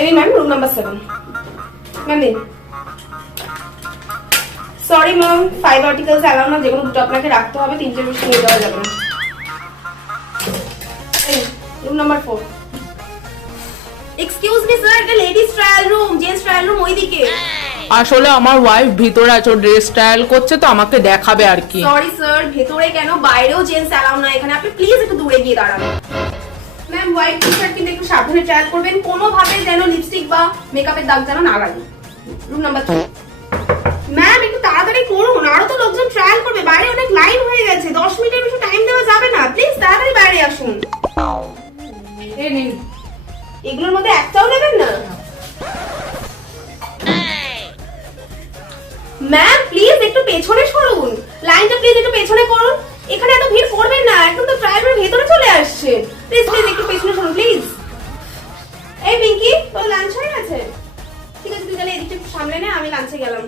এই ma'am room number 7 ma'am দিন। Sorry ma'am 5 articles allow না, যেগুলো দুটো আপনাকে রাখতে হবে, তিনটের বেশি নিয়ে যাওয়া যাবে না। এই room number 4। Excuse me sir, এটা ladies trial room, gents trial room ওইদিকে। আসলে আমার ওয়াইফ ভিতরে আছে, ড্রেস ট্রায়াল করছে তো আমাকে দেখাবে আর কি। সরি স্যার, ভেতরে কেন, বাইরেও জেন্টস অ্যালাউ না এখানে, আপনি প্লিজ একটু দূরে গিয়ে দাঁড়ান। ম্যাম হোয়াইট টি-শার্ট কিন্তু একটু সাবধানে ট্রায়াল করবেন, কোনোভাবে যেন লিপস্টিক বা মেকআপের দাগ যেন না লাগে। Room number 3। ম্যাম একটু তাড়াতাড়ি করুন, আরো তো লোকজন ট্রায়াল করবে, বাইরে অনেক লাইন হয়ে গেছে, 10 মিনিটের বেশি টাইম দেওয়া যাবে না, প্লিজ তাড়াতাড়ি বাইরে আসুন। এই নিন, এগুলোর মধ্যে একটাও নেবেন না? ম্যাম প্লিজ একটু পেছনে সরুন, লাইনটা প্লিজ একটু পেছনে করুন, এখানে এত ভিড় করবেন না, একদম তো ট্রায়ালের ভেতরে চলে আসছে, প্লিজ প্লিজ একটু পেছনে সরুন প্লিজ। এই পিঙ্কি, তোর লাঞ্চ হয়ে গেছে? ঠিক আছে তুই তাহলে এদিকটা একটু সামলে নে, আমি লাঞ্চে গেলাম।